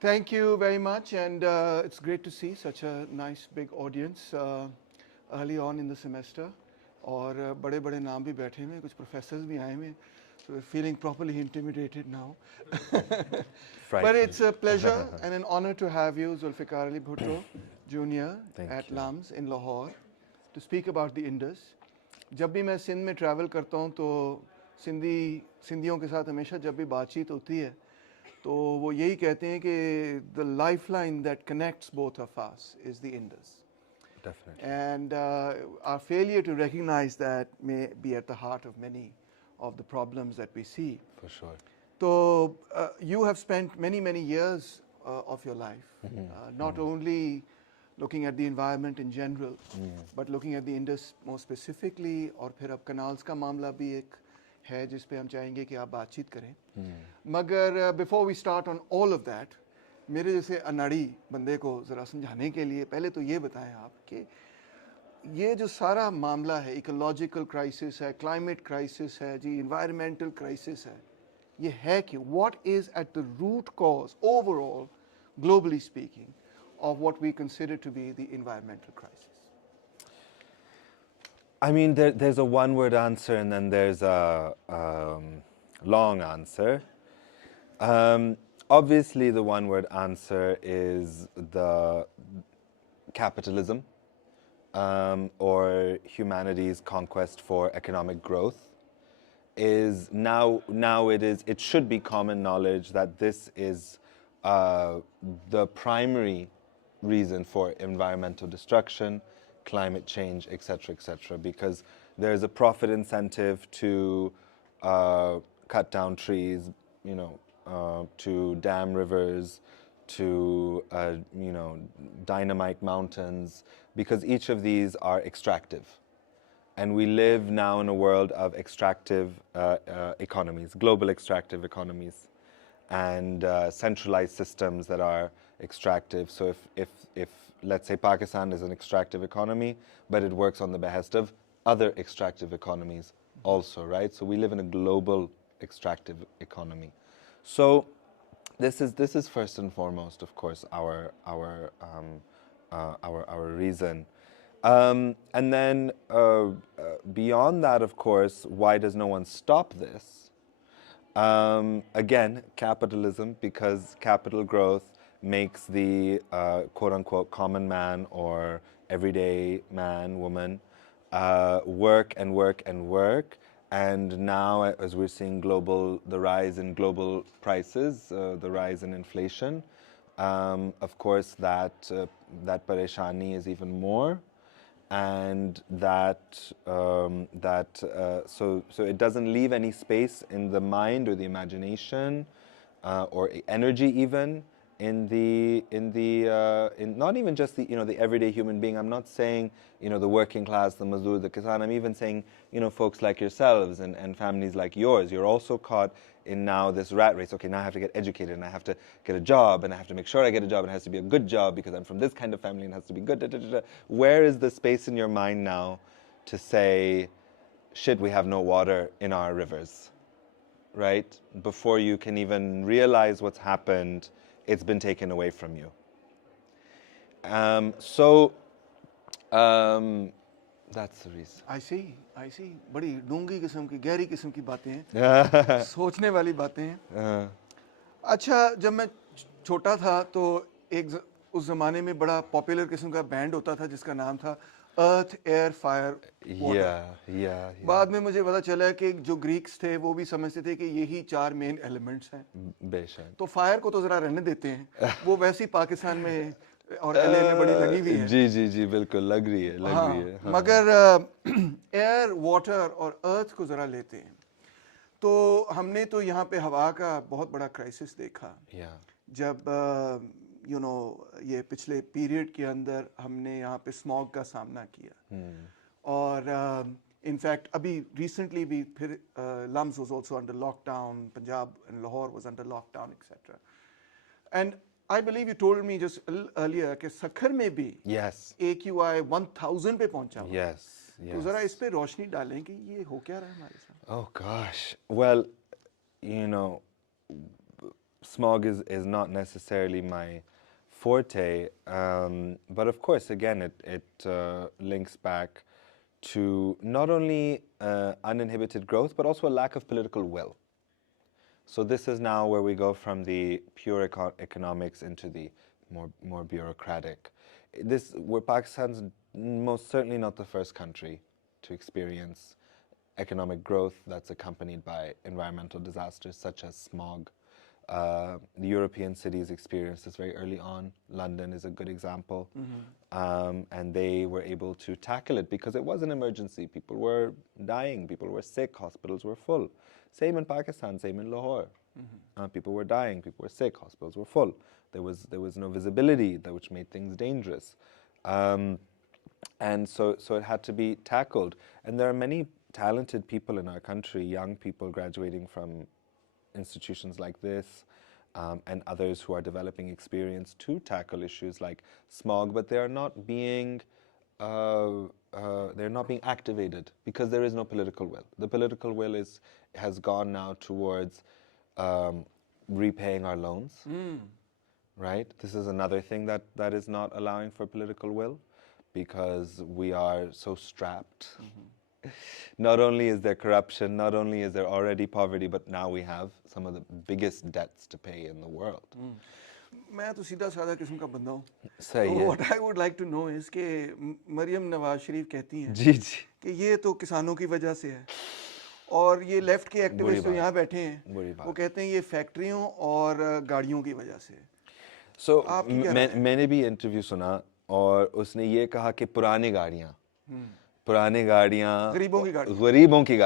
Thank you very much, and it's great to see such a nice big audience early on in the semester. और बड़े बड़े नाम भी बैठे हुए हैं, कुछ प्रोफेसर्स भी आए हुए हैं. So we're feeling properly intimidated now. But it's a pleasure and an honor to have you, Zulfiqar Ali Bhutto, Junior, at LAMS in Lahore, to speak about the Indus. जब भी मैं सिंध में ट्रैवल करता हूँ तो सिंधियों के साथ हमेशा जब भी बातचीत होती है तो वो यही कहते हैं कि the lifeline that connects both of us is the Indus. Definitely. And our failure to recognize that may be at the heart of many of the problems that we see. For sure. So you have spent many years of your life not only looking at the environment in general, but looking at the Indus more specifically. और फिर अब canals का मामला भी एक है जिस पे हम चाहेंगे कि आप बातचीत करें. मगर before we start on all of that, मेरे जैसे अनाड़ी बंदे को ज़रा समझाने के लिए पहले तो ये बताएं आप कि ये जो सारा मामला है, इकोलॉजिकल क्राइसिस है, क्लाइमेट क्राइसिस है जी, इन्वायरमेंटल क्राइसिस है, ये है कि what is at the root cause overall, globally speaking, of what we consider to be the environmental crisis? I mean, there's a one-word answer and then there's a long answer. Obviously, the one-word answer is the capitalism or humanity's conquest for economic growth. Is now it should be common knowledge that this is the primary reason for environmental destruction, climate change, etc., because there's a profit incentive to cut down trees, to dam rivers, to dynamite mountains, because each of these are extractive. And we live now in a world of extractive economies, global extractive economies, and centralized systems that are extractive. So if let's say Pakistan is an extractive economy, but it works on the behest of other extractive economies also, right? So we live in a global extractive economy. So this is first and foremost, of course, our reason. And then beyond that, of course, why does no one stop this? Again, capitalism, because capital growth makes the quote-unquote common man or everyday man, woman, work and work and work. And now, as we're seeing the rise in global prices, the rise in inflation, of course, that pareshani is even more. And so it doesn't leave any space in the mind or the imagination or energy even in not even just the everyday human being. I'm not saying the working class, the mazdoor, the kisan. I'm even saying folks like yourselves and families like yours. You're also caught in now this rat race. Okay, now I have to get educated and I have to get a job and I have to make sure I get a job and it has to be a good job because I'm from this kind of family and it has to be good. Where is the space in your mind now to say, shit, we have no water in our rivers, right? Before you can even realize what's happened, it's been taken away from you. That's the reason. I see. बड़ी डूंगी किस्म की, गहरी किस्म की बातें हैं, सोचने वाली बातें हैं. अच्छा, जब मैं छोटा था तो उस ज़माने में बड़ा पॉपुलर किस्म का बैंड होता था जिसका नाम था अर्थ, एयर, फायर, वाटर. बाद में मुझे पता चला कि जो ग्रीक्स थे वो भी समझते थे कि यही 4 मेन एलिमेंट्स हैं. बेशक. तो फायर को तो ज़रा रहने देते हैं, वो वैसे ही पाकिस्तान में और एलए में बड़ी लगी हुई है. जी बिल्कुल लग रही है. हाँ. मगर एयर, वाटर और अर्थ को ज़रा लेते हैं तो हमने तो यहाँ पे हवा का बहुत बड़ा क्राइसिस देखा. जब ये पिछले पीरियड के अंदर हमने यहाँ पे स्मॉग का सामना किया. और इनफैक्ट अभी रिसेंटली भी फिर LUMS was also under lockdown, Punjab and Lahore was under lockdown etcetera. And I believe you told me just a little earlier कि सखर में भी AQI 1000 पे पहुंचा हुआ. तो जरा इस पे रोशनी डालें कि ये हो क्या रहा है हमारे साथ. Oh gosh. Well, smog is not necessarily my forte, but of course, again, it links back to not only uninhibited growth, but also a lack of political will. So this is now where we go from the pure economics into the more bureaucratic. Where Pakistan's most certainly not the first country to experience economic growth that's accompanied by environmental disasters such as smog. The European cities experienced this very early on. London is a good example. And they were able to tackle it because it was an emergency. People were dying, people were sick, hospitals were full. Same in Pakistan, same in Lahore. People were dying, people were sick, hospitals were full. There was no visibility, which made things dangerous. And so it had to be tackled. And there are many talented people in our country, young people graduating from institutions like this, and others who are developing experience to tackle issues like smog, but they are not being activated because there is no political will. The political will has gone now towards repaying our loans, right? This is another thing that is not allowing for political will because we are so strapped. Not only is there corruption, not only is there already poverty, but now we have some of the biggest debts to pay in the world. मैं तो सीधा साधा किस्म का बंदा हूँ. सही है. What I would like to know is कि मरियम नवाज शरीफ कहती हैं जी जी कि ये तो किसानों की वजह से है और ये लेफ्ट के एक्टिविस्ट जो यहाँ बैठे हैं वो कहते हैं ये फैक्ट्रियों और गाड़ियों की वजह से. So मैंने भी इंटरव्यू सुना और उसने ये कहा कि पुरानी गाड़ियाँ गरीबों की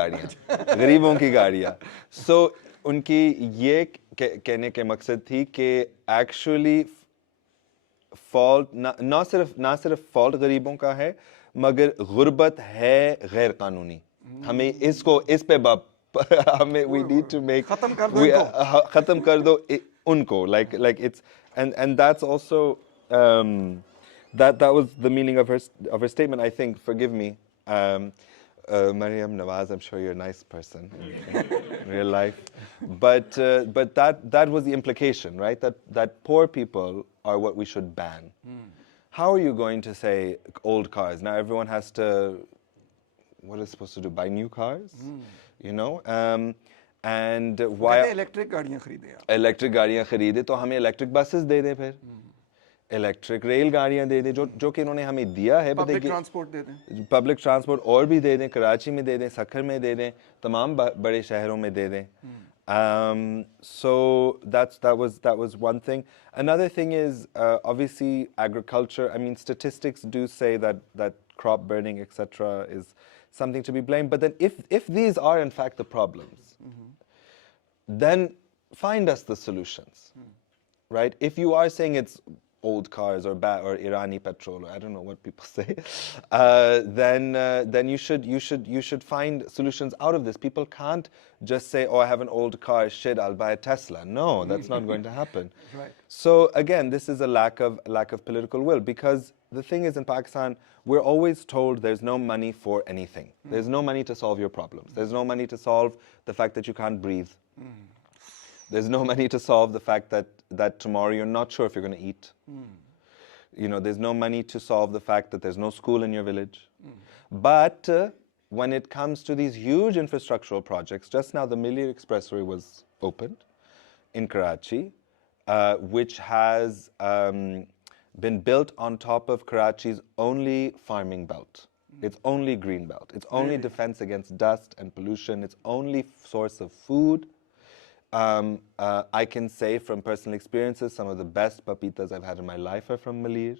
गाड़ियाँ So उनकी ये कहने के मकसद थी कि एक्चुअली फॉल्ट ना सिर्फ फॉल्ट गरीबों का है मगर गुर्बत है गैर कानूनी. हमें इस पे हमें we need to make खत्म कर दो उनको like it's and that's also that was the meaning of her statement. I think, forgive me, Maryam Nawaz, I'm sure you're a nice person in real life, but that was the implication, right? That poor people are what we should ban. How are you going to say old cars? Now everyone has to, what is supposed to do? Buy new cars, you know? And why? Electric गाड़ियाँ खरीदे आप. Electric गाड़ियाँ खरीदे तो हमें electric buses दे दें फिर. Electric rail गाड़ियाँ दे दें जो कि इन्होंने हमें दिया है. पब्लिक ट्रांसपोर्ट दे दें. पब्लिक ट्रांसपोर्ट और भी दे दें. कराची में दे दें, सखर में दे दें, तमाम बड़े शहरों में दे दें. So that was one thing. Another thing is obviously agriculture. I mean, statistics do say that crop burning, etc., is something to be blamed. But then if these are in fact the problems, then find us the solutions, right? If you are saying it's old cars or Irani petrol, or I don't know what people say, then you should find solutions out of this. People can't just say, oh, I have an old car, shit, I'll buy a Tesla. No, that's not going to happen. Right. So again, this is a lack of political will, because the thing is, in Pakistan, we're always told there's no money for anything. There's no money to solve your problems. There's no money to solve the fact that you can't breathe. There's no money to solve the fact that tomorrow you're not sure if you're going to eat. You know, there's no money to solve the fact that there's no school in your village. But when it comes to these huge infrastructural projects, just now the Millir Expressway was opened in Karachi, which has been built on top of Karachi's only farming belt. It's only green belt. It's only defense against dust and pollution. It's only source of food. I can say from personal experiences, some of the best papitas I've had in my life are from Millir.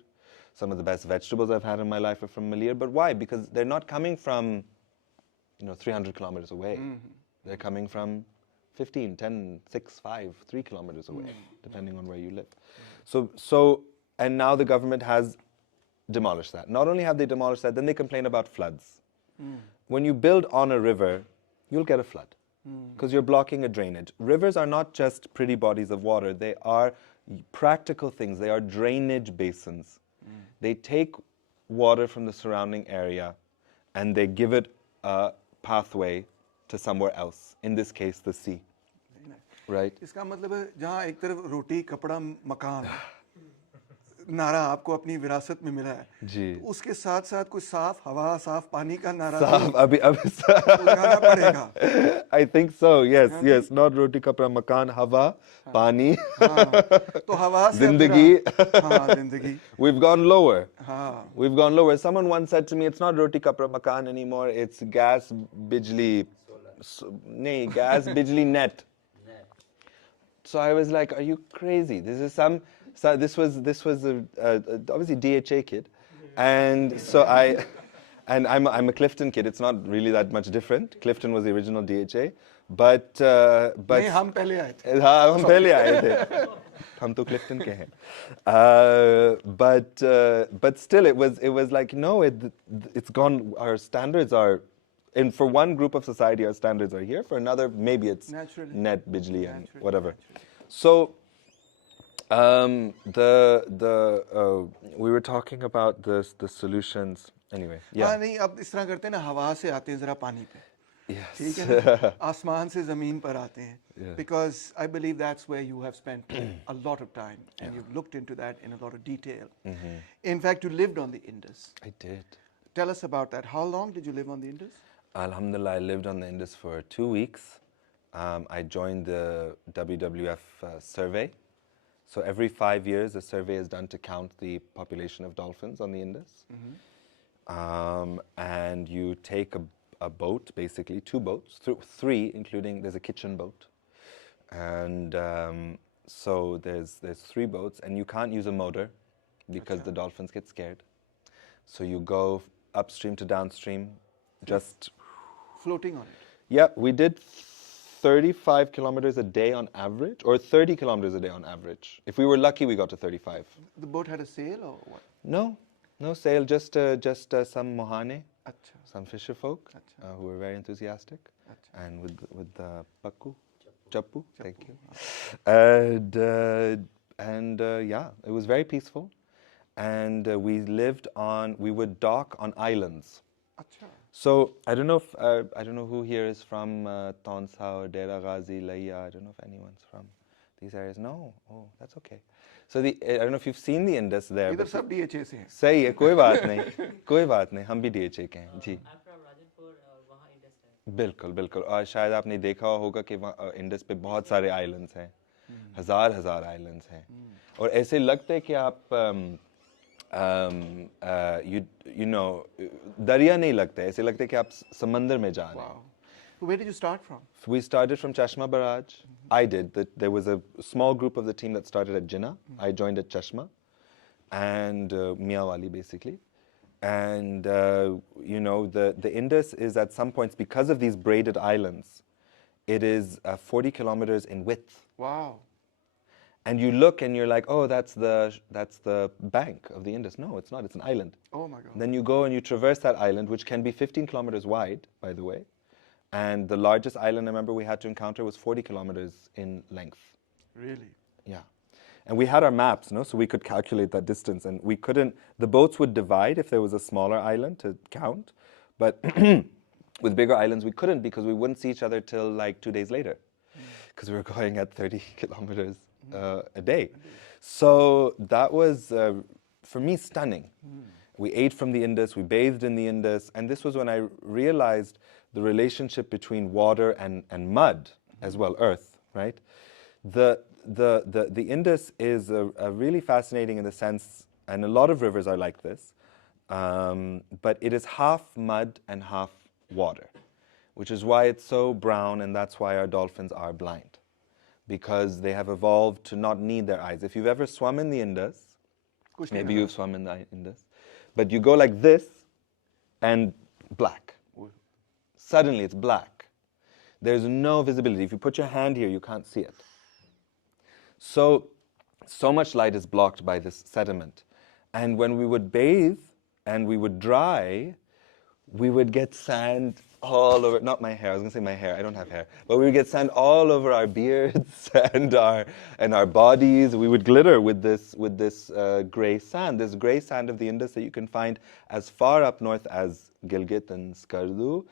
Some of the best vegetables I've had in my life are from Millir. But why? Because they're not coming from, 300 kilometers away. They're coming from 15, 10, 6, 5, 3 kilometers away, depending on where you live. So, and now the government has demolished that. Not only have they demolished that, then they complain about floods. When you build on a river, you'll get a flood, because you're blocking a drainage. Rivers are not just pretty bodies of water. They are practical things. They are drainage basins. They take water from the surrounding area and they give it a pathway to somewhere else, in this case, the sea. Right. इसका मतलब है जहाँ एक तरफ रोटी कपड़ा मकान नारा आपको अपनी विरासत में मिला है, जी। तो उसके साथ साथ कोई साफ हवा साफ पानी का नारा साफ अभी लगाना पड़ेगा। I think so. Yes. Not roti kapra makan, हवा, पानी, तो हवा से जिंदगी. जिंदगी. We've gone lower. हाँ. We've gone lower. Someone once said to me, it's not roti kapra makan anymore. It's gas, bijli, nahi, gas, bijli, net. So I was like, are you crazy? This is this was obviously DHA kid, and so I'm a Clifton kid. It's not really that much different. Clifton was the original DHA, but नहीं, हम पहले आए थे. हाँ, हम पहले आए थे. हम तो Clifton के हैं. But still, it was like, no, it's gone. Our standards are. And for one group of society, our standards are here. For another, maybe it's net, bijli, and whatever. So, we were talking about the solutions. Anyway, yeah. हाँ नहीं, अब इस तरह करते हैं ना, हवा से आते हैं जरा पानी पे. Yes. ठीक है ना, आसमान से ज़मीन पर आते हैं. Yeah. Because I believe that's where you have spent a lot of time, and you've looked into that in a lot of detail. In fact, you lived on the Indus. I did. Tell us about that. How long did you live on the Indus? Alhamdulillah, I lived on the Indus for 2 weeks. I joined the WWF survey. So every 5 years, a survey is done to count the population of dolphins on the Indus. And you take a boat, basically, 2 boats, 3, including there's a kitchen boat. And so there's 3 boats, and you can't use a motor because the dolphins get scared. So you go upstream to downstream, just floating on it. Yeah, we did 35 kilometers a day on average, or 30 kilometers a day on average. If we were lucky, we got to 35. The boat had a sail or what? No sail, just some mohane, Achha. some fisher folk who were very enthusiastic, and with the chappu, thank you. And yeah, it was very peaceful, and we would dock on islands. Achha. So I don't know who here is from Tonsau, Dera Ghazi, Laiya. I don't know if anyone's from these areas. No, oh, that's okay. So I don't know if you've seen the Indus there. इधर सब DHA से हैं. सही है, कोई बात नहीं, हम भी DHA के हैं, जी. वहाँ इंडस है. बिल्कुल, और शायद आपने देखा होगा कि वहाँ इंडस पे बहुत सारे आइलैंड्स हैं, हजार आइलैंड्स हैं, और ऐसे लगते हैं कि आप you know, दरिया नहीं लगता है, ऐसे लगता है कि आप समंदर में जा रहे हैं. Where did you start from? We started from Chashma Barrage. I did. There was a small group of the team that started at Jinnah. I joined at Chashma and Miawali, basically. And you know, the Indus is at some points, because of these braided islands, it is 40 kilometers in width. Wow. And you look and you're like, oh, that's the bank of the Indus. No, it's not. It's an island. Oh my God. And then you go and you traverse that island, which can be 15 kilometers wide, by the way. And the largest island I remember we had to encounter was 40 kilometers in length. Really? Yeah. And we had our maps, no? So we could calculate that distance. And we couldn't, the boats would divide if there was a smaller island to count. But with bigger islands, we couldn't, because we wouldn't see each other till like 2 days later, because we were going at 30 kilometers a day. So that was, for me, stunning. We ate from the Indus, we bathed in the Indus, and this was when I realized the relationship between water and mud as well, earth, right? The Indus is a really fascinating in the sense, and a lot of rivers are like this, but it is half mud and half water, which is why it's so brown, and that's why our dolphins are blind, because they have evolved to not need their eyes. If you've ever swum in the Indus, maybe you've swum in the Indus, but you go like this and black. Suddenly it's black. There's no visibility. If you put your hand here, you can't see it. So much light is blocked by this sediment. And when we would bathe and we would dry, we would get sand all over, not my hair, I was gonna say my hair, I don't have hair, but we would get sand all over our beards and our bodies. We would glitter with this gray sand, this gray sand of the Indus that you can find as far up north as Gilgit and Skardu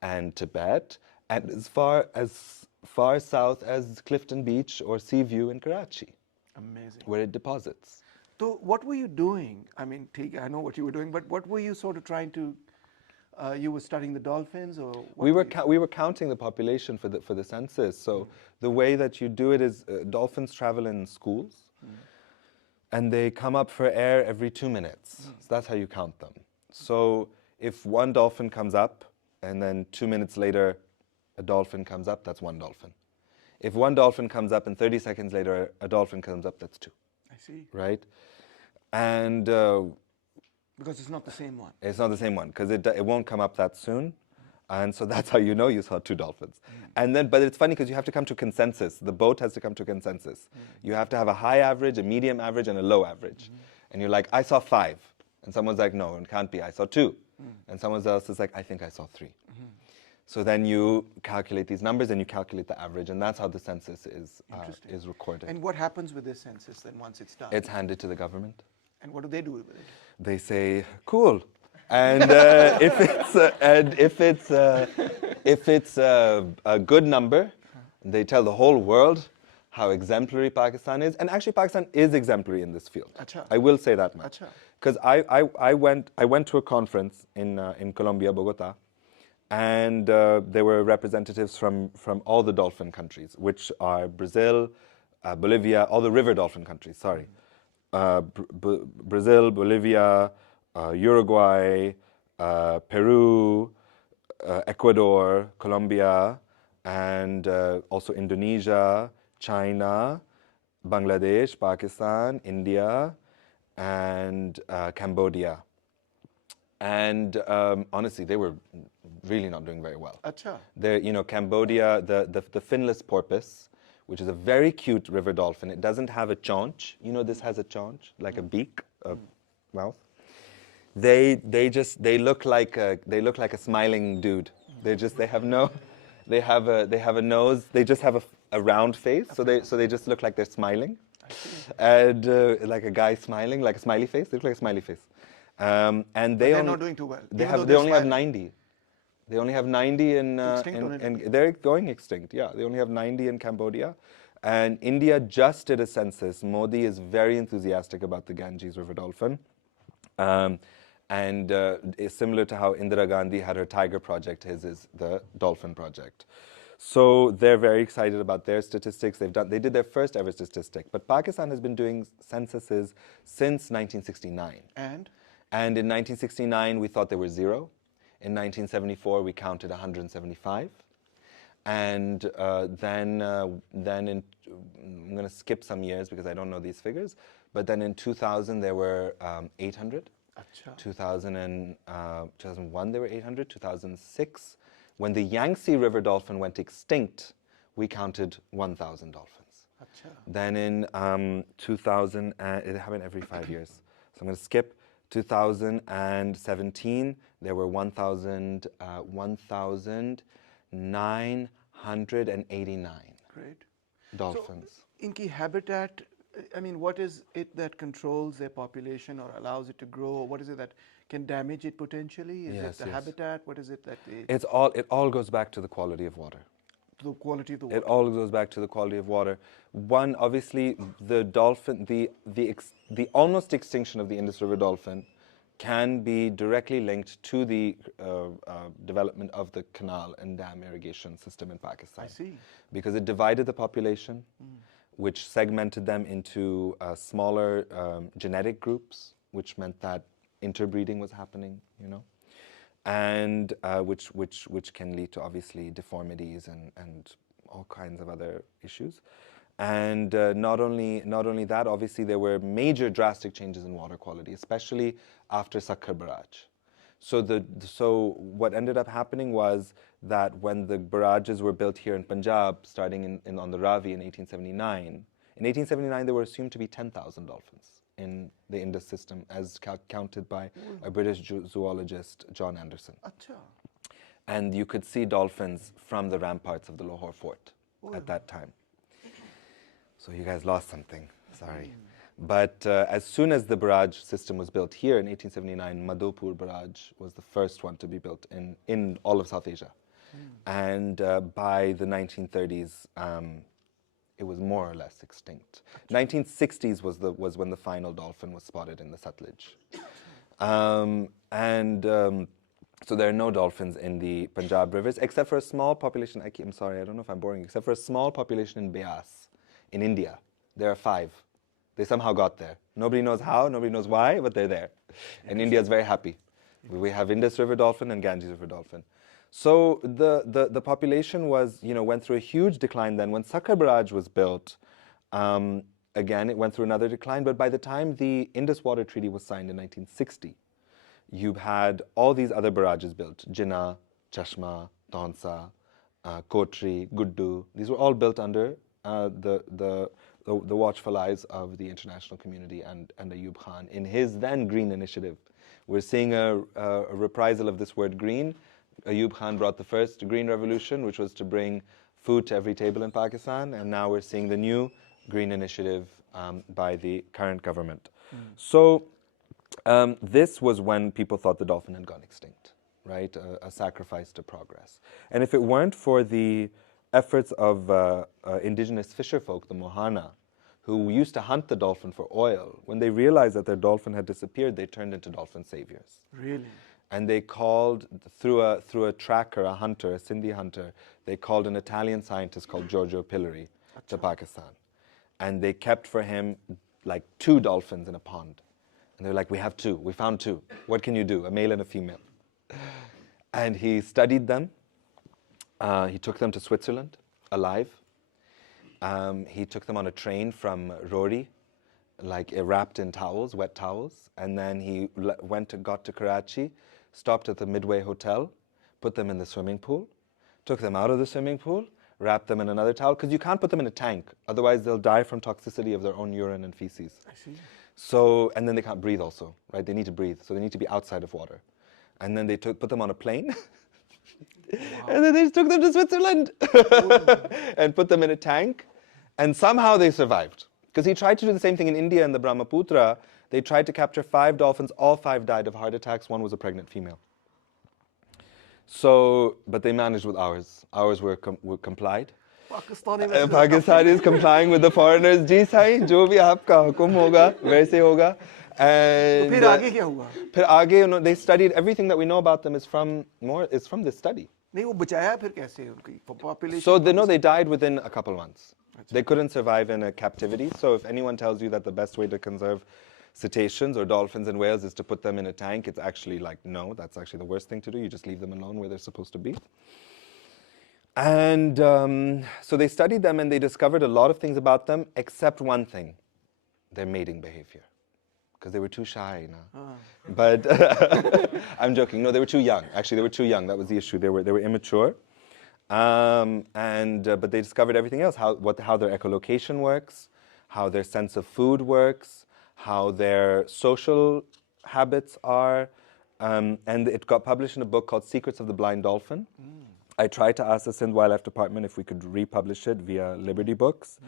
and Tibet, and as far as far south as Clifton Beach or Seaview in Karachi, Amazing. where it deposits. So what were you doing? I mean, I know what you were doing, but what were you sort of trying to? You were studying the dolphins, or what We were counting the population for the census. So the way that you do it is dolphins travel in schools, and they come up for air every 2 minutes. So that's how you count them. So if one dolphin comes up, and then 2 minutes later, a dolphin comes up, that's one dolphin. If one dolphin comes up and 30 seconds later a dolphin comes up, that's two. I see. Right? And because it's not the same one. it's not the same one, because it won't come up that soon. And so that's how you know you saw two dolphins. And then, but it's funny because you have to come to consensus. The boat has to come to consensus. You have to have a high average, a medium average, and a low average. And you're like, I saw 5. And someone's like, no, it can't be. I saw 2. And someone else is like, I think I saw 3. So then you calculate these numbers and you calculate the average, and that's how the census is recorded. And what happens with this census then once it's done? It's handed to the government. And what do they do with it? They say, cool. And if it's a good number, they tell the whole world how exemplary Pakistan is. And actually, Pakistan is exemplary in this field. Acha. I will say that much. Acha. Because I went to a conference in Colombia, Bogota, and there were representatives from all the dolphin countries, which are Brazil, Bolivia, all the river dolphin countries, sorry. Brazil, Bolivia, Uruguay, Peru, Ecuador, Colombia, and also Indonesia, China, Bangladesh, Pakistan, India, and Cambodia. And honestly, they were really not doing very well. Acha. There, Cambodia, the finless porpoise, which is a very cute river dolphin. It doesn't have a chaunch. This has a chaunch, like a beak, a mouth. They look like a smiling dude. They have a nose. They just have a round face. So they just look like they're smiling, and like a guy smiling, like a smiley face. They look like a smiley face. And they're not doing too well. They only have 90. They only have 90 in they're going extinct. Yeah, they only have 90 in Cambodia, and India just did a census. Modi is very enthusiastic about the Ganges river dolphin, and it's similar to how Indira Gandhi had her tiger project. His is the dolphin project. So they're very excited about their statistics. They did their first ever statistic, but Pakistan has been doing censuses since 1969. And in 1969 we thought there were 0. In 1974, we counted 175, and then I'm going to skip some years because I don't know these figures. But then in 2000, there were 800. Acha. 2001, there were 800. 2006, when the Yangtze River dolphin went extinct, we counted 1,000 dolphins. Acha. Then in 2000, it happened every 5 years. So I'm going to skip. 2017, there were 1,989 great dolphins. So, Inky, habitat, I mean, what is it that controls their population or allows it to grow? What is it that can damage it potentially? Is it the habitat? What is it that it all goes back to the quality of water. The quality of the water. It all goes back to the quality of water. One, obviously, the dolphin, the almost extinction of the Indus River dolphin can be directly linked to the development of the canal and dam irrigation system in Pakistan. I see. Because it divided the population, which segmented them into smaller genetic groups, which meant that interbreeding was happening, and which can lead to obviously deformities and all kinds of other issues. And not only that, obviously there were major drastic changes in water quality, especially after Sakhar barrage. So what ended up happening was that when the barrages were built here in Punjab, starting on the Ravi in 1879, there were assumed to be 10,000 dolphins in the Indus system, as counted by a British zoologist, John Anderson. Acha. And you could see dolphins from the ramparts of the Lahore fort at that time. So you guys lost something, sorry. But as soon as the barrage system was built here in 1879, Madhopur barrage was the first one to be built in all of South Asia. And by the 1930s, it was more or less extinct. 1960s was when the final dolphin was spotted in the Sutlej. So there are no dolphins in the Punjab rivers, except for a small population. I'm sorry, I don't know if I'm boring. Except for a small population in Beas, in India. There are 5. They somehow got there. Nobody knows how, nobody knows why, but they're there. And India is very happy. We have Indus River dolphin and Ganges River dolphin. So the population went through a huge decline then. When Sakhar Barrage was built, again, it went through another decline. But by the time the Indus Water Treaty was signed in 1960, you had all these other barrages built. Jinnah, Chashma, Taunsa, Kotri, Guddu. These were all built under the watchful eyes of the international community and Ayub Khan in his then green initiative. We're seeing a reprisal of this word green. Ayub Khan brought the first green revolution, which was to bring food to every table in Pakistan, and now we're seeing the new green initiative by the current government. So this was when people thought the dolphin had gone extinct, right? A sacrifice to progress. And if it weren't for the efforts of indigenous fisher folk, the Mohana, who used to hunt the dolphin for oil, when they realized that their dolphin had disappeared, they turned into dolphin saviors. Really? And they called, through a tracker, a hunter, a Sindhi hunter, they called an Italian scientist called Giorgio Pillari to Pakistan. And they kept for him like 2 dolphins in a pond. And they're like, we have 2, we found 2. What can you do? A male and a female. And he studied them. He took them to Switzerland, alive. He took them on a train from Rohri, like wrapped in towels, wet towels. And then he got to Karachi, stopped at the Midway Hotel, put them in the swimming pool, took them out of the swimming pool, wrapped them in another towel, because you can't put them in a tank. Otherwise, they'll die from toxicity of their own urine and feces. I see. So, and then they can't breathe also, right? They need to breathe, so they need to be outside of water. And then they put them on a plane. Wow. And then they just took them to Switzerland and put them in a tank. And somehow they survived. Because he tried to do the same thing in India in the Brahmaputra. They tried to capture 5 dolphins. All 5 died of heart attacks. 1 was a pregnant female. So, but they managed with ours. Ours were complied. Pakistan is complying with the foreigners. Ji sahi, jo bhi aapka hukum hoga, waise hoga. And फिर आगे क्या हुआ? फिर आगे, they studied everything that we know about them is from this study. नहीं वो बचाया फिर कैसे उनकी population? So they died within a couple months. They couldn't survive in a captivity. So if anyone tells you that the best way to conserve cetaceans or dolphins and whales is to put them in a tank, it's actually like, no, that's actually the worst thing to do. You just leave them alone where they're supposed to be. And so they studied them and they discovered a lot of things about them, except one thing, their mating behavior. Because they were too shy now. But I'm joking. No, they were too young. Actually, they were too young. That was the issue. They were immature. But they discovered everything else, how their echolocation works, how their sense of food works, how their social habits are. And it got published in a book called Secrets of the Blind Dolphin. I tried to ask the Sindh Wildlife Department if we could republish it via Liberty Books.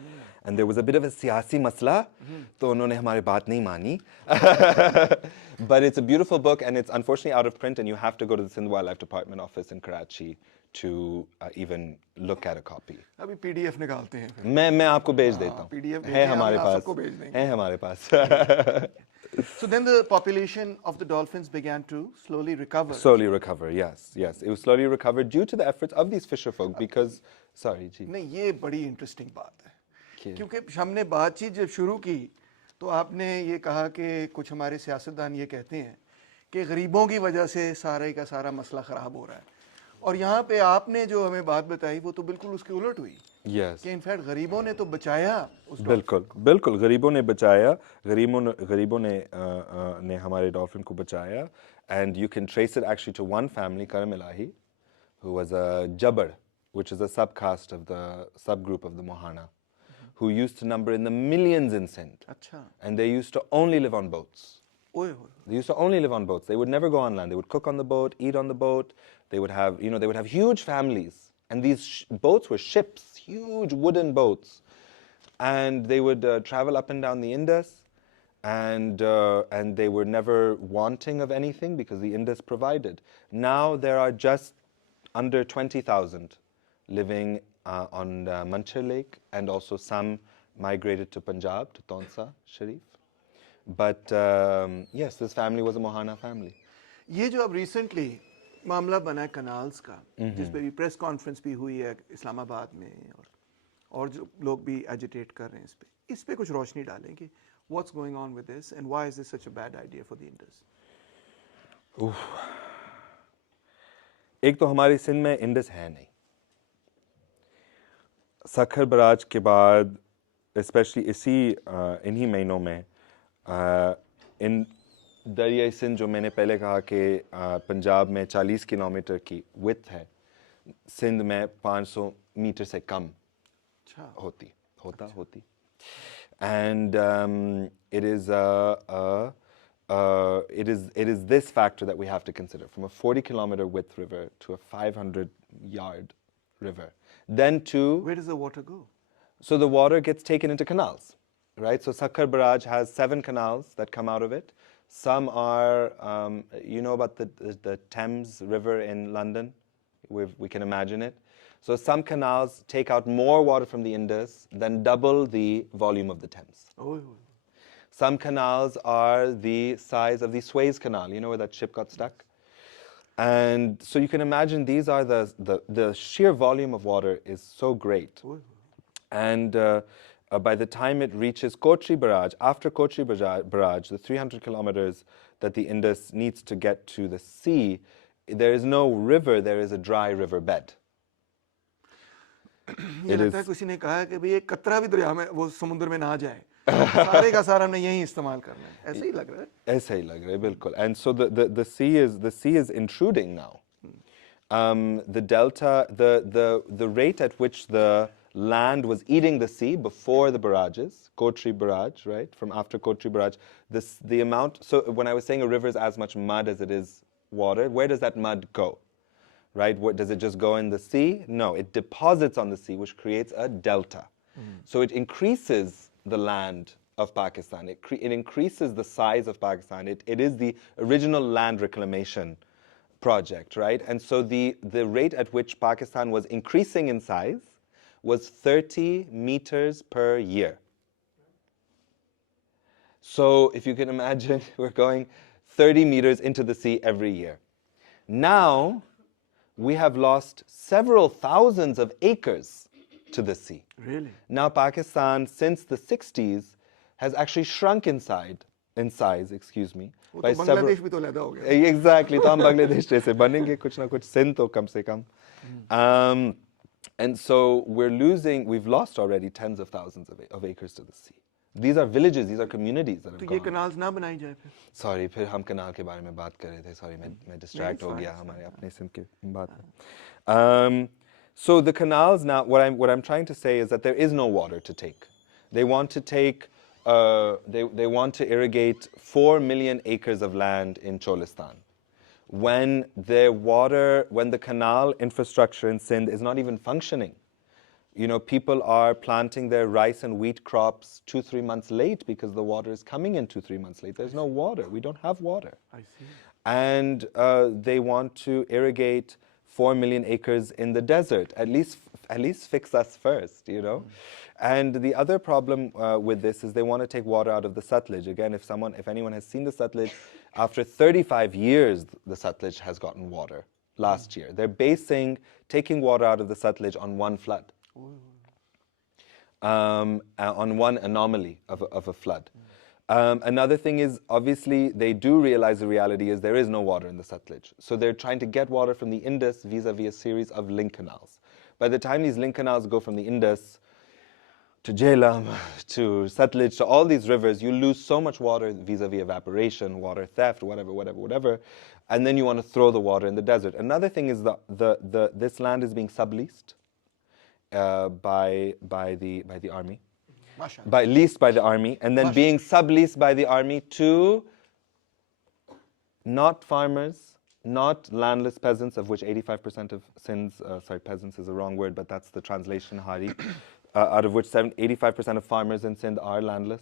And there was a bit of a siyasi masla, to unhone hamari baat nahi mani. But it's a beautiful book and it's unfortunately out of print and you have to go to the Sindh Wildlife Department office in Karachi to even look at a copy. अभी PDF निकालते हैं फिर. मैं आपको भेज देता हूँ. PDF है हमारे आप पास. सबको भेज देंगे. है हमारे पास. So then the population of the dolphins began to slowly recover. Slowly recover, yes. It was slowly recovered due to the efforts of these fisher folk because, sorry जी. नहीं ये बड़ी interesting बात है. क्योंकि हमने बातचीत जब शुरू की तो आपने ये कहा कि कुछ हमारे सियासतदान ये कहते हैं कि गरीबों की वजह से सारे का सारा मसला ख़राब हो रहा है. और यहाँ पे आपने जो हमें बात बताई वो तो बिल्कुल उसके उलट हुई. Yes. कि इनफैक्ट गरीबों ने तो बचाया उस बिल्कुल गरीबों ने बचाया गरीबों ने हमारे डॉल्फिन को बचाया. And you can trace it actually to one family, Karam Ilahi, who was a Jabbar, which is a subcaste of the subgroup of the Mohana, who used to number in the millions in Sindh. अच्छा. And they used to only live on boats. ओए They used to only live on boats. They would never go on land. They would cook on the boat, eat on the boat. They would have, they would have huge families. And these boats were ships, huge wooden boats. And they would travel up and down the Indus. And they were never wanting of anything because the Indus provided. Now there are just under 20,000 living on Manchar Lake, and also some migrated to Punjab, to Tonsa Sharif. But yes, this family was a Mohana family. ये जो अब recently मामला बना है canals का, जिस पे भी प्रेस कॉन्फ्रेंस भी हुई है इस्लामाबाद में, और जो लोग भी एजिटेट कर रहे हैं इस पे कुछ रोशनी डालें कि what's going on with this and why is this such a bad idea for the Indus? एक तो हमारी सिंध में इंडस है नहीं। सखर बराज के बाद स्पेशली इन्हीं महीनों में इन दरियाई सिंध, जो मैंने पहले कहा कि पंजाब में 40 किलोमीटर की विड्थ है, सिंध में 500 मीटर से कम होती। And it is this factor that we have to consider, from a 40-kilometer width river to a 500-yard river. Then to... Where does the water go? So the water gets taken into canals, right? So Sakhar Barrage has 7 canals that come out of it. Some are, you know about the Thames River in London? We can imagine it. So some canals take out more water from the Indus than double the volume of the Thames. Oh. Some canals are the size of the Suez Canal, you know, where that ship got stuck? And so you can imagine these are the sheer volume of water is so great. Oh. And by the time it reaches Kochi Barrage, after Kochi Barrage, the 300 kilometers that the Indus needs to get to the sea, there is no river, there is a dry river bed. ये लगता है किसी ने कहा है कि भाई एक कतरा भी दरिया में वो समुद्र में ना जाए, सारे का सारा हमने यही इस्तेमाल करना है, ऐसे ही लग रहा है। ऐसे ही लग रहा है, बिल्कुल. And so the sea is intruding now. The delta, the rate at which the land was eating the sea before the barrages, Kochi Barrage, right? From after Kochi Barrage, the amount. So when I was saying a river is as much mud as it is water, where does that mud go? Right? Does it just go in the sea? No, it deposits on the sea, which creates a delta. So it increases the land of Pakistan. It increases the size of Pakistan. It is the original land reclamation project, right? And so the rate at which Pakistan was increasing in size was 30 meters per year. So if you can imagine, we're going 30 meters into the sea every year. Now, we have lost several thousands of acres to the sea. Really? Now Pakistan, since the 60s, has actually shrunk in size, excuse me. By several... Bangladesh bhi to leda ho gaya. Exactly. तो हम Bangladesh जैसे बनेंगे कुछ ना कुछ, सिंध तो कम से कम. And so we've lost already tens of thousands of acres to the sea. These are villages, these are communities that have तो gone. ये canals ना बनाई जाए फिर? Sorry, फिर हम canal के बारे में बात कर रहे थे. Sorry, मैं distract हो गया हमारे अपने सिंध के बात में. So the canals now, what I'm trying to say is that there is no water to take. They want to take, they want to irrigate 4 million acres of land in Cholistan. When the canal infrastructure in Sindh is not even functioning. You know, people are planting their rice and wheat crops 2-3 months late because the water is coming in 2-3 months late. There's no water. We don't have water. I see. And they want to irrigate 4 million acres in the desert. At least fix us first, you know. And the other problem with this is they want to take water out of the Sutlej. Again, if anyone has seen the Sutlej, after 35 years, the Sutlej has gotten water last year. They're taking water out of the Sutlej on one flood. On one anomaly of a flood. Another thing is, obviously, they do realize the reality is there is no water in the Sutlej. So they're trying to get water from the Indus vis-a-vis a series of link canals. By the time these link canals go from the Indus to Jhelum, to Sutlej, to all these rivers, you lose so much water vis-a-vis evaporation, water theft, whatever. And then you want to throw the water in the desert. Another thing is this land is being subleased by the army. Leased by the army, and then being subleased by the army to not farmers, not landless peasants, of which 85% of Sindh's, peasants is a wrong word, but that's the translation, Hari, out of which 85% of farmers in Sindh are landless.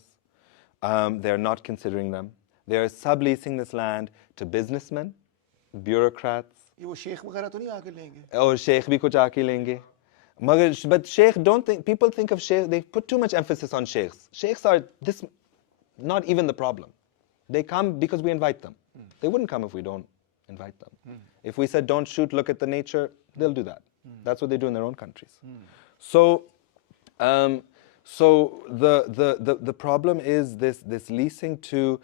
They're not considering them. They are subleasing this land to businessmen, bureaucrats, ये वो शेख वगैरह तो नहीं आके लेंगे? और शेख भी कुछ आके लेंगे. But sheikh, people think of sheikh, they put too much emphasis on sheikhs. Sheikhs are not even the problem. They come because we invite them. They wouldn't come if we don't invite them. If we said don't shoot, look at the nature, they'll do that. That's what they do in their own countries. So, the problem is this leasing to.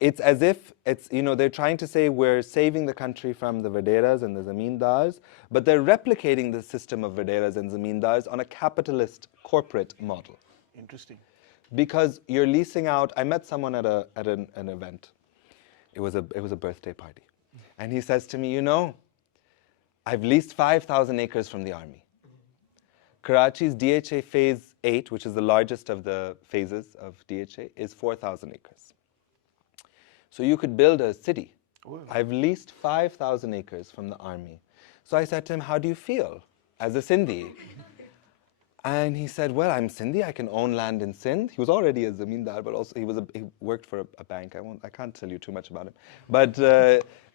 It's as if they're trying to say we're saving the country from the Vaderas and the Zamindars, but they're replicating the system of Vaderas and Zamindars on a capitalist corporate model. Interesting. Because you're leasing out. I met someone at an event. It was a birthday party, and he says to me, I've leased 5,000 acres from the army. Karachi's DHA phase 8, which is the largest of the phases of DHA, is 4,000 acres. So you could build a city. Oh. I've leased 5,000 acres from the army. So I said to him, how do you feel as a Sindhi? And he said, well, I'm Sindhi. I can own land in Sindh. He was already a Zamindar, but also he worked for a bank. I can't tell you too much about him. But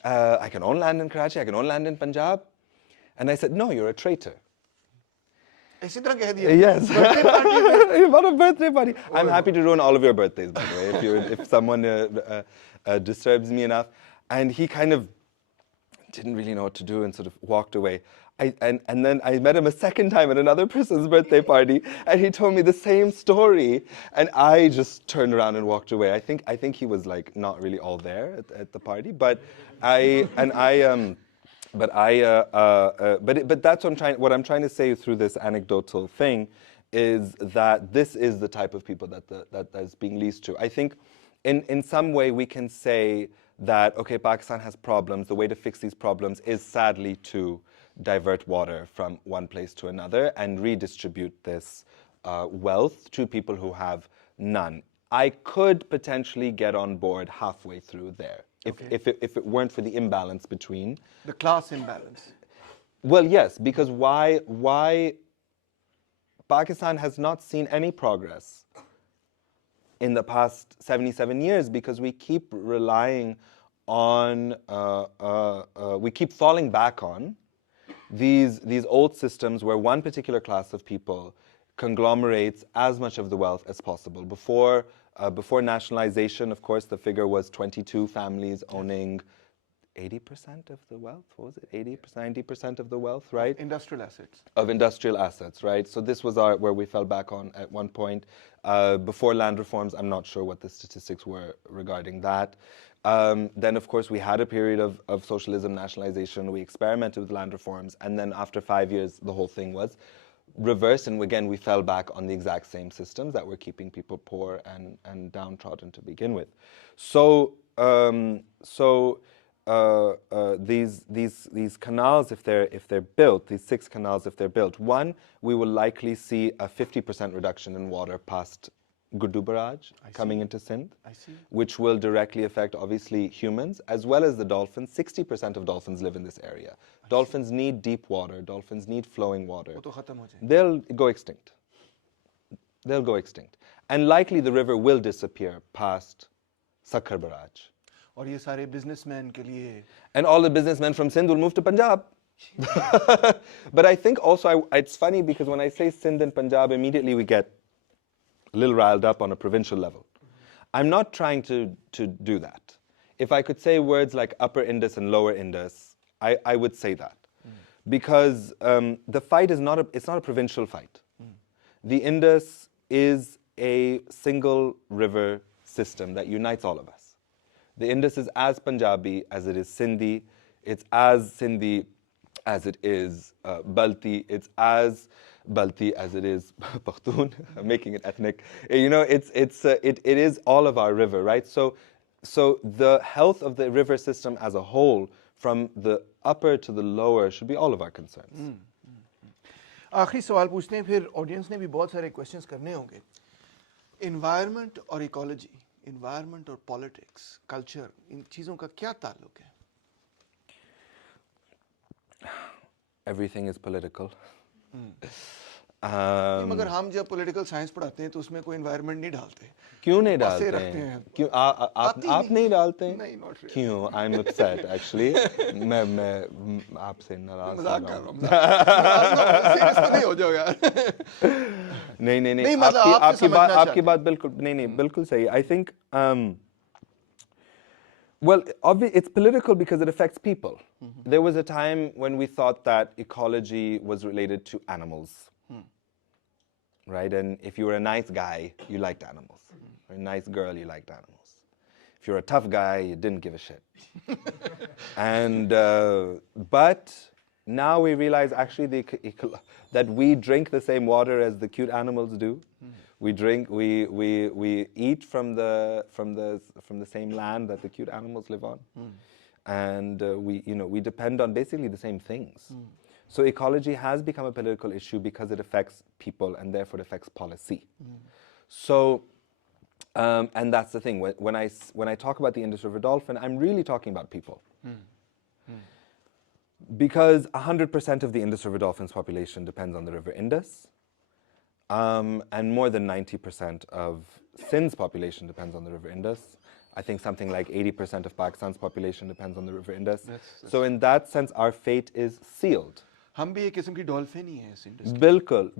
I can own land in Karachi. I can own land in Punjab. And I said, no, you're a traitor. Yes. What a birthday party. I'm happy to ruin all of your birthdays, by the way, if someone disturbs me enough. And he kind of didn't really know what to do and sort of walked away. And then I met him a second time at another person's birthday party, and he told me the same story, and I just turned around and walked away. I think he was like not really all there at the party, but that's what I'm trying to say through this anecdotal thing is that this is the type of people that is being leased to. I think in some way we can say that, okay, Pakistan has problems. The way to fix these problems is sadly to divert water from one place to another and redistribute this wealth to people who have none. I could potentially get on board halfway through there. If it weren't for the imbalance between... The class imbalance. Well, yes, because why Pakistan has not seen any progress in the past 77 years because we keep relying on, we keep falling back on these old systems where one particular class of people conglomerates as much of the wealth as possible. Before nationalization, of course, the figure was 22 families owning 80% of the wealth. What was it? 90% of the wealth, right? Industrial assets. Of industrial assets, right? So this was where we fell back on at one point. Before land reforms, I'm not sure what the statistics were regarding that. Then, of course, we had a period of socialism, nationalization. We experimented with land reforms. And then after 5 years, the whole thing was reversed. And again, we fell back on the exact same systems that were keeping people poor and downtrodden to begin with. So, these canals, if they're built, these 6 canals, if they're built, one, we will likely see a 50% reduction in water past Guddu Barrage coming into Sindh, which will directly affect, obviously, humans, as well as the dolphins. 60% of dolphins live in this area. Dolphins need deep water. Dolphins need flowing water. They'll go extinct. They'll go extinct. And likely the river will disappear past Sakhar Barrage. और ये सारे businessmen के लिए. And all the businessmen from Sindh will move to Punjab. But I think also, it's funny because when I say Sindh and Punjab, immediately we get a little riled up on a provincial level. I'm not trying to do that. If I could say words like Upper Indus and Lower Indus, I would say that. Because the fight is not a provincial fight. The Indus is a single river system that unites all of us. The Indus is as Punjabi as it is Sindhi. It's as Sindhi as it is Balti. It's as Balti as it is Pakhtun, making it ethnic. It is all of our river, right? So the health of the river system as a whole, from the upper to the lower, should be all of our concerns. आखिरी सवाल पूछते हैं, फिर audience ने भी बहुत सारे questions करने होंगे. एनवायरनमेंट और इकोलॉजी, एनवायरनमेंट और पॉलिटिक्स, कल्चर, इन चीज़ों का क्या ताल्लुक है? Everything is political. नहीं, मगर हम जब पॉलिटिकल साइंस पढ़ाते हैं तो उसमें कोई एनवायरनमेंट नहीं डालते. क्यों नहीं बसे डालते रखते हैं? हैं. क्यों आप नहीं डालते हैं? नहीं, not really. क्यों? I'm upset actually. मैं आपसे नाराज मजाक हो कर रहा रहा हूँ. हूँ. सीरियस तो नहीं हो जाओगा. नहीं, मतलब आपकी बात बिल्कुल नहीं बिल्कुल सही. I think well, obviously it's political because it affects people. There was a time when we thought that ecology was related to animals. Right? And if you were a nice guy, you liked animals. Or a nice girl, you liked animals. If you're a tough guy, you didn't give a shit. And but now we realize actually that we drink the same water as the cute animals do. We eat from the same land that the cute animals live on, and we depend on basically the same things. So ecology has become a political issue because it affects people and therefore it affects policy. So, and that's the thing. When I talk about the Indus River dolphin, I'm really talking about people. Because 100% of the Indus River dolphin's population depends on the river Indus. And more than 90% of Sindh's population depends on the river Indus. I think something like 80% of Pakistan's population depends on the river Indus. So in that sense, our fate is sealed. हम भी एक किस्म की dolphin ही हैं इस Indus की.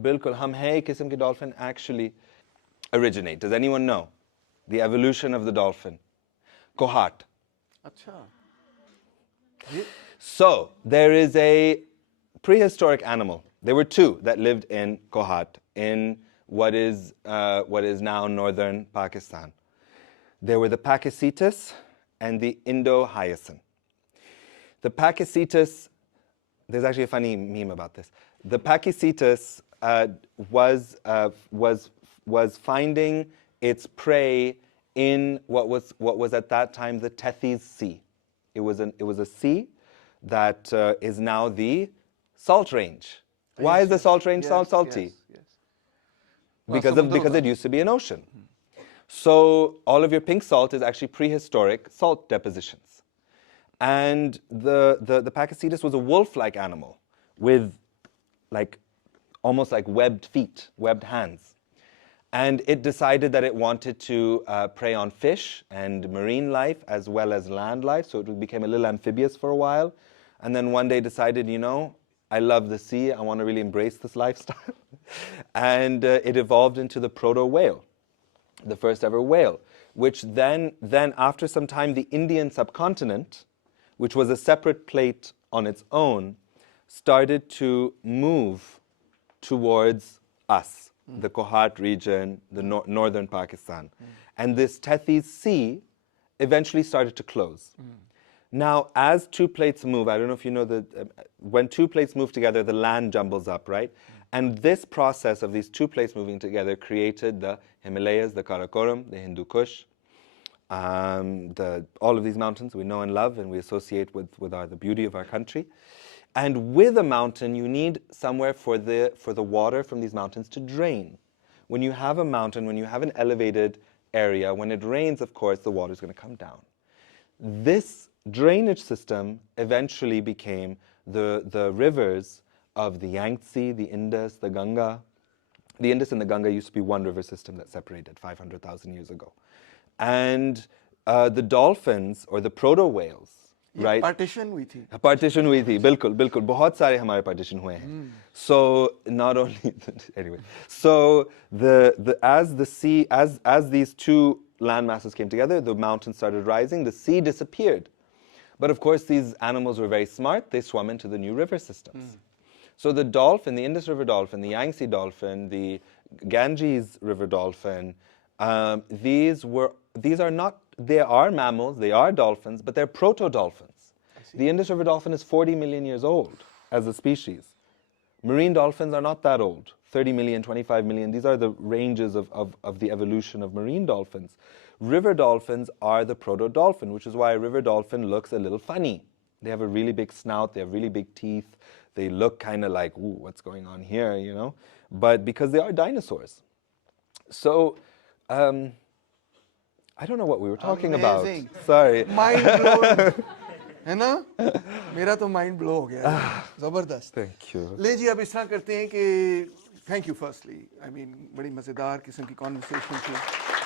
बिल्कुल हम हैं एक किस्म की dolphin actually originate. Does anyone know the evolution of the dolphin? Cohort. अच्छा. So there is a prehistoric animal. There were two that lived in Kohat in what is now northern Pakistan. There were the Pachycetus and the Indo-Hyacin. The Pachycetus, there's actually a funny meme about this. The Pachycetus was finding its prey in what was at that time the Tethys Sea. It was a sea that is now the salt range. Why is the salt range salty? Yes. Because it used to be an ocean. So all of your pink salt is actually prehistoric salt depositions. And the Pachycetus was a wolf-like animal with almost like webbed feet, webbed hands. And it decided that it wanted to prey on fish and marine life as well as land life. So it became a little amphibious for a while. And then one day decided, I love the sea. I want to really embrace this lifestyle. And it evolved into the proto-whale, the first ever whale, which then after some time, the Indian subcontinent, which was a separate plate on its own, started to move towards us, the Kohat region, the northern Pakistan. And this Tethys Sea eventually started to close. Now, as two plates move, I don't know if you know when two plates move together, the land jumbles up, right? And this process of these two plates moving together created the Himalayas, the Karakoram, the Hindu Kush, all of these mountains we know and love and we associate with the beauty of our country. And with a mountain, you need somewhere for the water from these mountains to drain. When you have a mountain, when you have an elevated area, when it rains, of course, the water is going to come down. This drainage system eventually became the rivers of the Yangtze, the Indus, the Ganga. The Indus and the Ganga used to be one river system that separated 500,000 years ago. And the dolphins, or the proto-whales, right? Partition हुई थी. Partition हुई थी, बिल्कुल. बहुत सारे हमारे partition हुए हैं. So not only anyway. So as these two land masses came together, the mountains started rising. The sea disappeared. But of course, these animals were very smart. They swam into the new river systems. So the dolphin, the Indus River dolphin, the Yangtze dolphin, the Ganges River dolphin, these are mammals, they are dolphins, but they're proto-dolphins. The Indus River dolphin is 40 million years old as a species. Marine dolphins are not that old, 30 million, 25 million. These are the ranges of the evolution of marine dolphins. River dolphins are the proto-dolphin, which is why a river dolphin looks a little funny. They have a really big snout, they have really big teeth. They look kind of like, ooh, what's going on here, But because they are dinosaurs. So, I don't know what we were talking about. Sorry. Mind blown. है ना? मेरा तो mind blow हो गया. जबरदस्त. Thank you. ले जी अब इस तरह करते हैं कि Thank you firstly. I mean, बड़ी मज़ेदार किस्म की conversation थी.